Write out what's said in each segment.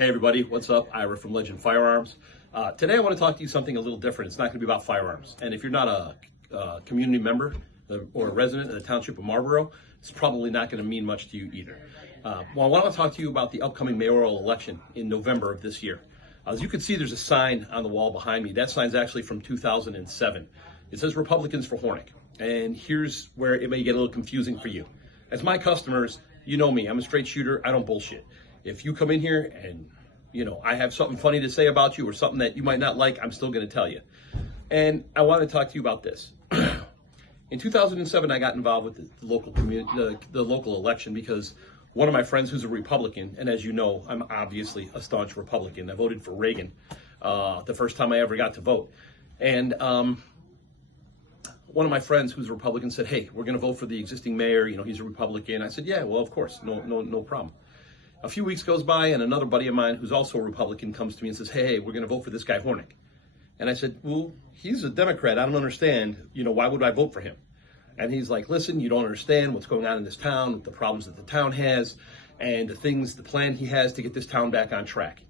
Hey everybody, what's up? Ira from Legend Firearms. Today I want to talk to you something a little different. It's not going to be about firearms. And if you're not a community member or a resident of the Township of Marlboro, it's probably not going to mean much to you either. Well, I want to talk to you about the upcoming mayoral election in November of this year. As you can see, there's a sign on the wall behind me. That sign's actually from 2007. It says Republicans for Hornik. And here's where it may get a little confusing for you. As my customers, you know me, I'm a straight shooter, I don't bullshit. If you come in here and, I have something funny to say about you or something that you might not like, I'm still going to tell you. And I want to talk to you about this. In 2007, I got involved with the local community, the local election, because one of my friends who's a Republican, and as you know, I'm obviously a staunch Republican. I voted for Reagan the first time I ever got to vote. And one of my friends who's a Republican said, "Hey, we're going to vote for the existing mayor. He's a Republican." I said, "Yeah, well, of course, no problem." A few weeks goes by, and another buddy of mine who's also a Republican comes to me and says, "Hey, we're going to vote for this guy Hornik." And I said, "Well, he's a Democrat. I don't understand. Why would I vote for him?" And he's like, "Listen, you don't understand what's going on in this town, the problems that the town has, and the plan he has to get this town back on track."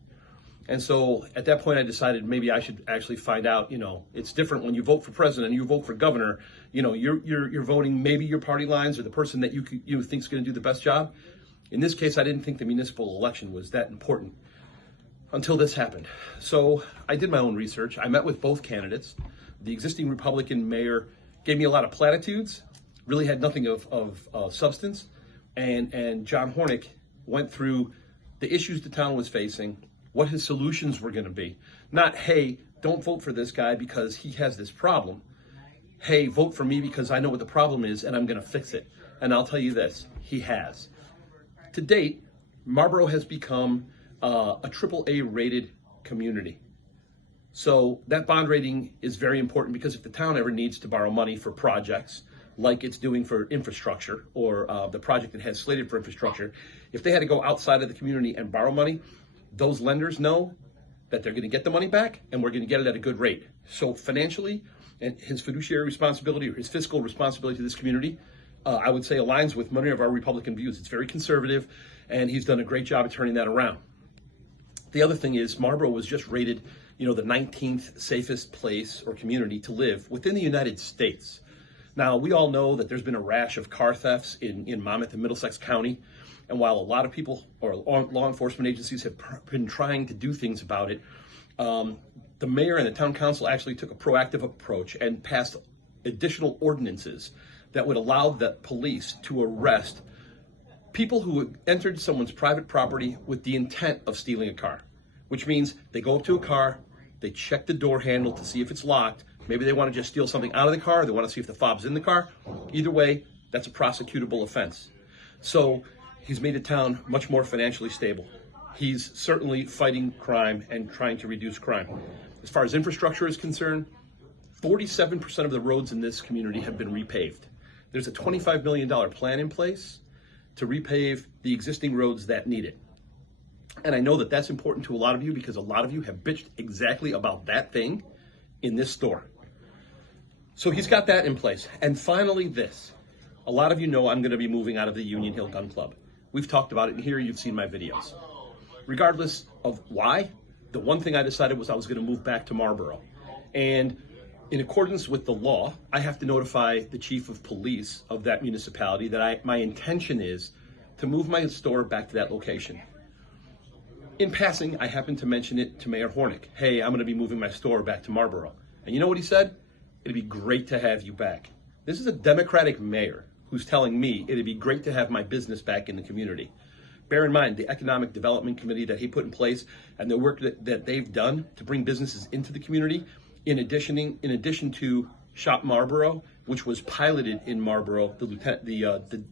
And so at that point, I decided maybe I should actually find out, it's different when you vote for president and you vote for governor. You're voting maybe your party lines or the person that you think's going to do the best job. In this case, I didn't think the municipal election was that important until this happened. So I did my own research. I met with both candidates. The existing Republican mayor gave me a lot of platitudes, really had nothing of substance. And John Hornik went through the issues the town was facing, what his solutions were going to be. Not, "Hey, don't vote for this guy because he has this problem. Hey, vote for me because I know what the problem is and I'm going to fix it." And I'll tell you this, he has. To date, Marlboro has become a AAA rated community. So that bond rating is very important because if the town ever needs to borrow money for projects like it's doing for infrastructure or the project it has slated for infrastructure, if they had to go outside of the community and borrow money, those lenders know that they're going to get the money back and we're going to get it at a good rate. So financially, and his fiduciary responsibility or his fiscal responsibility to this community, I would say aligns with many of our Republican views. It's very conservative, and he's done a great job of turning that around. The other thing is Marlboro was just rated, the 19th safest place or community to live within the United States. Now, we all know that there's been a rash of car thefts in Monmouth and Middlesex County, and while a lot of people or law enforcement agencies have been trying to do things about it, the mayor and the town council actually took a proactive approach and passed additional ordinances that would allow the police to arrest people who entered someone's private property with the intent of stealing a car, which means they go up to a car, they check the door handle to see if it's locked. Maybe they want to just steal something out of the car. They want to see if the fob's in the car. Either way, that's a prosecutable offense. So he's made the town much more financially stable. He's certainly fighting crime and trying to reduce crime. As far as infrastructure is concerned, 47% of the roads in this community have been repaved. There's a $25 million plan in place to repave the existing roads that need it. And I know that that's important to a lot of you because a lot of you have bitched exactly about that thing in this store. So he's got that in place. And finally this. A lot of you know I'm going to be moving out of the Union Hill Gun Club. We've talked about it in here. You've seen my videos. Regardless of why, the one thing I decided was I was going to move back to Marlboro. And in accordance with the law, I have to notify the chief of police of that municipality that my intention is to move my store back to that location. In passing, I happened to mention it to Mayor Hornik. "Hey, I'm going to be moving my store back to Marlboro." And you know what he said? "It'd be great to have you back." This is a Democratic mayor who's telling me it'd be great to have my business back in the community. Bear in mind, the Economic Development Committee that he put in place and the work that they've done to bring businesses into the community, in addition to Shop Marlboro, which was piloted in Marlboro, the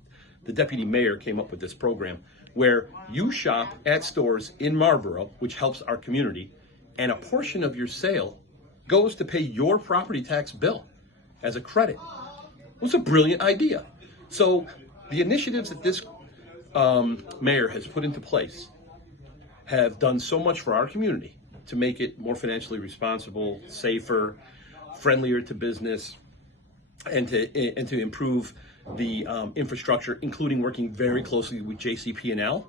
deputy mayor came up with this program where you shop at stores in Marlboro, which helps our community, and a portion of your sale goes to pay your property tax bill as a credit. It was a brilliant idea. So the initiatives that this mayor has put into place have done so much for our community to make it more financially responsible, safer, friendlier to business, and to improve the infrastructure, including working very closely with JCP&L.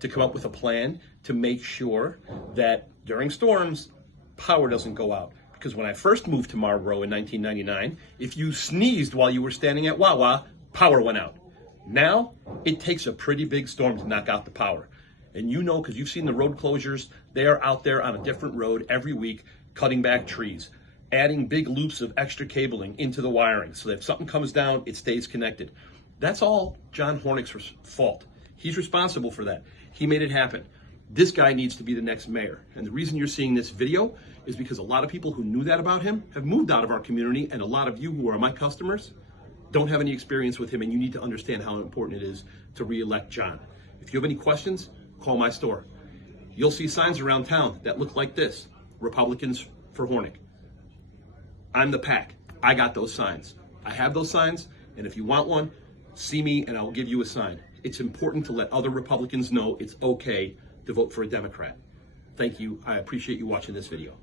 to come up with a plan to make sure that during storms, power doesn't go out. Because when I first moved to Marlboro in 1999, if you sneezed while you were standing at Wawa, power went out. Now, it takes a pretty big storm to knock out the power. And you know, because you've seen the road closures, they are out there on a different road every week, cutting back trees, adding big loops of extra cabling into the wiring so that if something comes down, it stays connected. That's all John Hornik's fault. He's responsible for that. He made it happen. This guy needs to be the next mayor. And the reason you're seeing this video is because a lot of people who knew that about him have moved out of our community, and a lot of you who are my customers don't have any experience with him, and you need to understand how important it is to re-elect John. If you have any questions, call my store. You'll see signs around town that look like this: Republicans for Hornik. I'm the pack. I got those signs. I have those signs, and if you want one, see me and I'll give you a sign. It's important to let other Republicans know it's okay to vote for a Democrat. Thank you. I appreciate you watching this video.